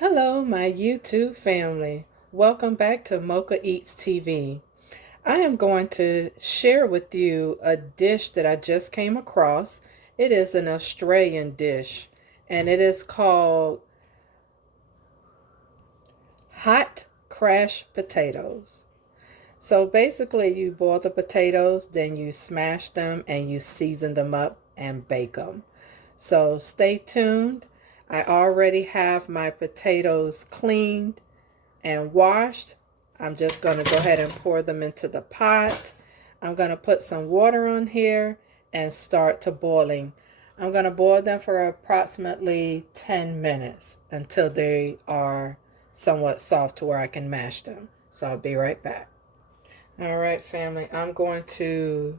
Hello, my YouTube family. Welcome back to Mocha Eats TV. I am going to share with you a dish that I just came across. It is an Australian dish, and it is called hot crash potatoes. So basically, you boil the potatoes, then you smash them and you season them up and bake them. So stay tuned. I already have my potatoes cleaned and washed. I'm just going to go ahead and pour them into the pot. I'm going to put some water on here and start to boiling. I'm going to boil them for approximately 10 minutes until they are somewhat soft to where I can mash them. So I'll be right back. All right, family, I'm going to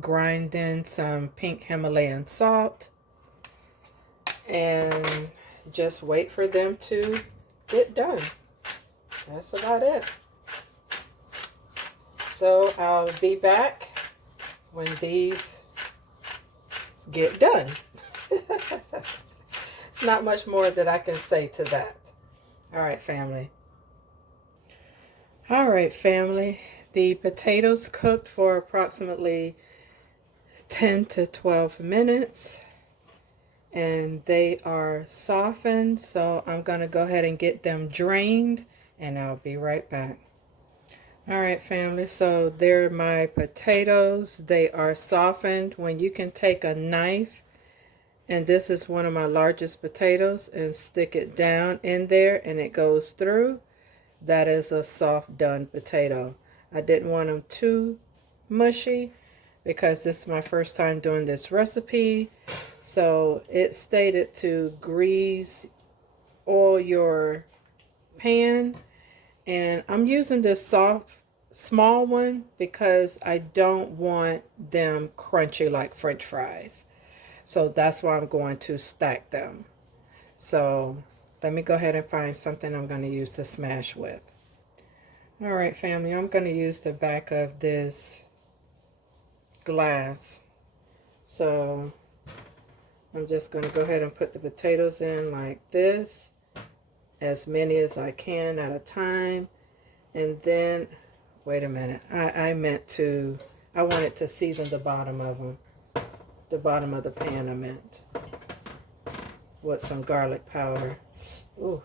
grind in some pink Himalayan salt and just wait for them to get done. That's about it. So I'll be back when these get done. It's not much more that I can say to that. All right, family. All right, family. The potatoes cooked for approximately 10 to 12 minutes. And they are softened, so I'm going to go ahead and get them drained, and I'll be right back. All right, family, so they're my potatoes. They are softened. When you can take a knife, and this is one of my largest potatoes, and stick it down in there and it goes through, that is a soft done potato. I didn't want them too mushy because this is my first time doing this recipe. So it stated to grease oil your pan, and I'm using this soft small one because I don't want them crunchy like French fries. So that's why I'm going to stack them. So let me go ahead and find something I'm going to use to smash with. All right, family, I'm going to use the back of this glass. So I'm just going to go ahead and put the potatoes in like this, as many as I can at a time. And then, wait a minute, I wanted to season the bottom of them. The bottom of the pan I meant. With some garlic powder. Ooh.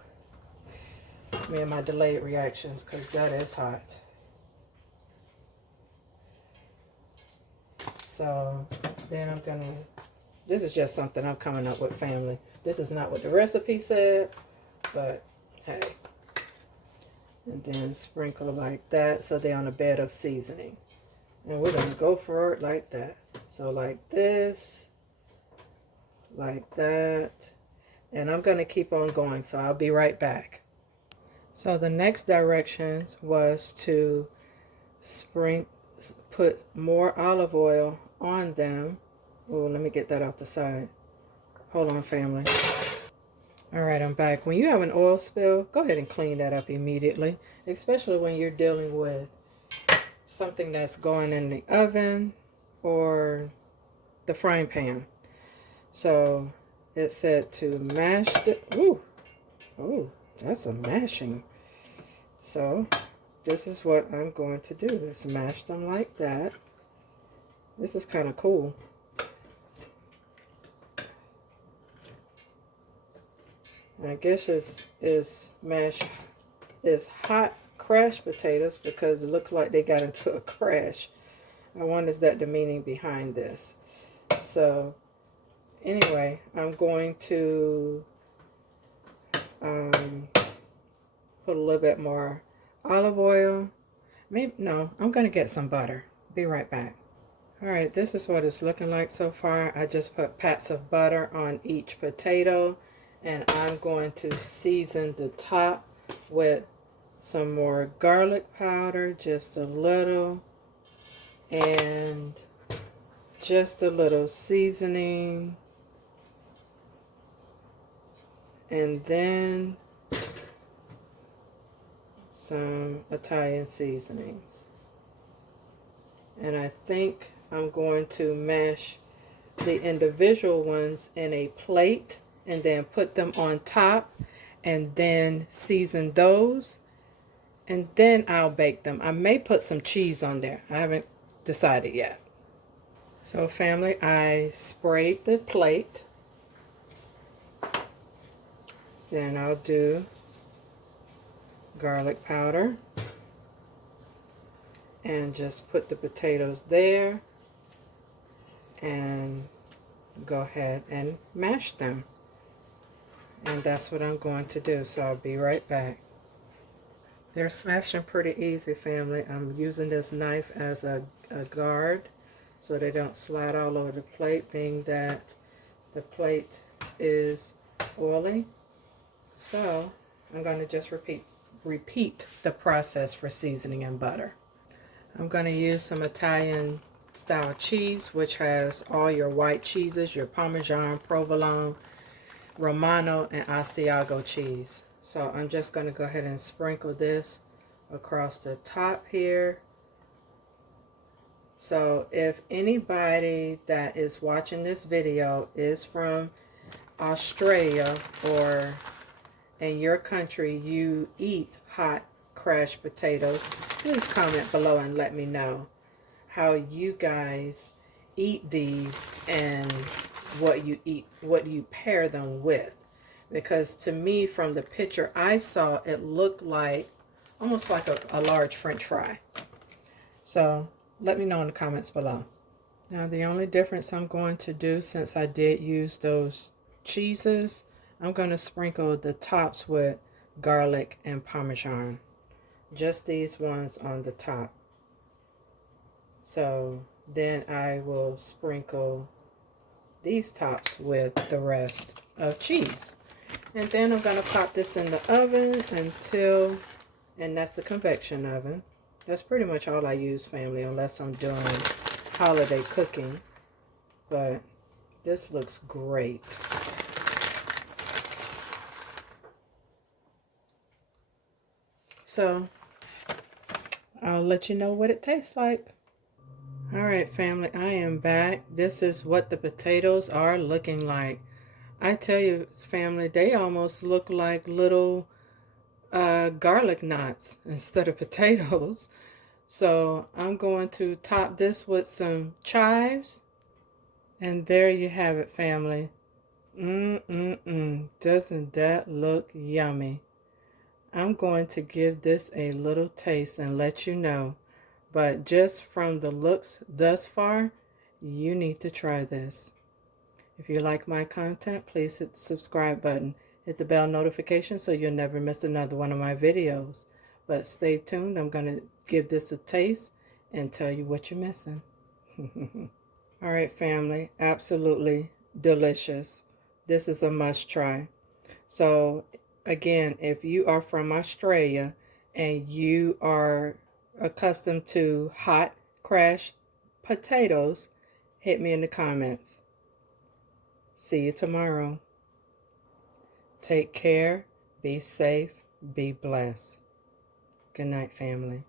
Me and my delayed reactions, because that is hot. So then I'm going to, this is just something I'm coming up with, family. This is not what the recipe said, but hey. And then sprinkle like that so they're on a bed of seasoning. And we're going to go for it like that. So like this, like that. And I'm going to keep on going, so I'll be right back. So the next directions was to put more olive oil on them. Oh, let me get that off the side. Hold on, family. All right, I'm back. When you have an oil spill, go ahead and clean that up immediately, especially when you're dealing with something that's going in the oven or the frying pan. So it said to mash the, ooh, that's a mashing. So this is what I'm going to do, is mash them like that. This is kind of cool. I guess is hot crash potatoes because it looked like they got into a crash. I wonder, is that the meaning behind this? So anyway, I'm going to put a little bit more olive oil. Maybe, no, I'm going to get some butter. Be right back. All right, this is what it's looking like so far. I just put pats of butter on each potato. And I'm going to season the top with some more garlic powder, just a little, and just a little seasoning. And then some Italian seasonings. And I think I'm going to mash the individual ones in a plate and then put them on top and then season those, and then I'll bake them. I may put some cheese on there. I haven't decided yet. So family, I sprayed the plate. Then I'll do garlic powder and just put the potatoes there and go ahead and mash them. And that's what I'm going to do, so I'll be right back. They're smashing pretty easy, family. I'm using this knife as a guard so they don't slide all over the plate, being that the plate is oily. So I'm going to just repeat the process for seasoning and butter. I'm going to use some Italian style cheese, which has all your white cheeses, your Parmesan, Provolone, Romano, and Asiago cheese. So I'm just going to go ahead and sprinkle this across the top here. So if anybody that is watching this video is from Australia, or in your country you eat hot crushed potatoes, please comment below and let me know how you guys eat these and what you eat, what you pair them with. Because to me, from the picture I saw, it looked like almost like a large French fry. So let me know in the comments below. Now the only difference I'm going to do, since I did use those cheeses, I'm going to sprinkle the tops with garlic and Parmesan. Just these ones on the top. So then I will sprinkle these tops with the rest of cheese. And then I'm going to pop this in the oven until, and that's the convection oven. That's pretty much all I use, family, unless I'm doing holiday cooking. But this looks great. So I'll let you know what it tastes like. Alright family, I am back. This is what the potatoes are looking like. I tell you family, they almost look like little garlic knots instead of potatoes. So I'm going to top this with some chives. And there you have it, family. Doesn't that look yummy? I'm going to give this a little taste and let you know. But just from the looks thus far, you need to try this. If you like my content, please hit the subscribe button. Hit the bell notification so you'll never miss another one of my videos. But stay tuned. I'm going to give this a taste and tell you what you're missing. All right, family. Absolutely delicious. This is a must try. So, again, if you are from Australia and you are accustomed to hot crushed potatoes, hit me in the comments. See you tomorrow. Take care, be safe, be blessed. Good night, family.